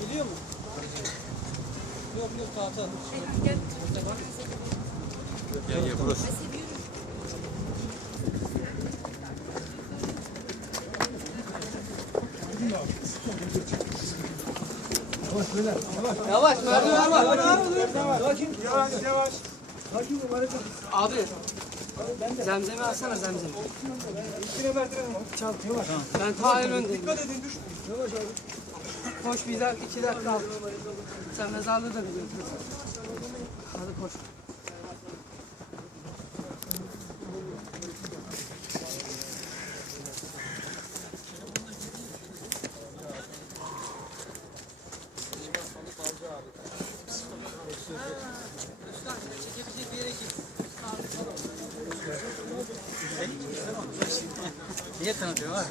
Geliyor mu? Yok yok tahta. Gel gel burası. Yavaş merdiven var. Sakin. Yavaş yavaş. Abi. Zemzemi alsana zemzemi. İkine merdiven var. Yavaş. Ben ta en öndeyim. Dikkat edin düş. Yavaş abi. Koş bir dakika, iki dakika al. Sen mezarlığı da biliyorsun. Hadi koş. Niye tanıtıyorsun ha?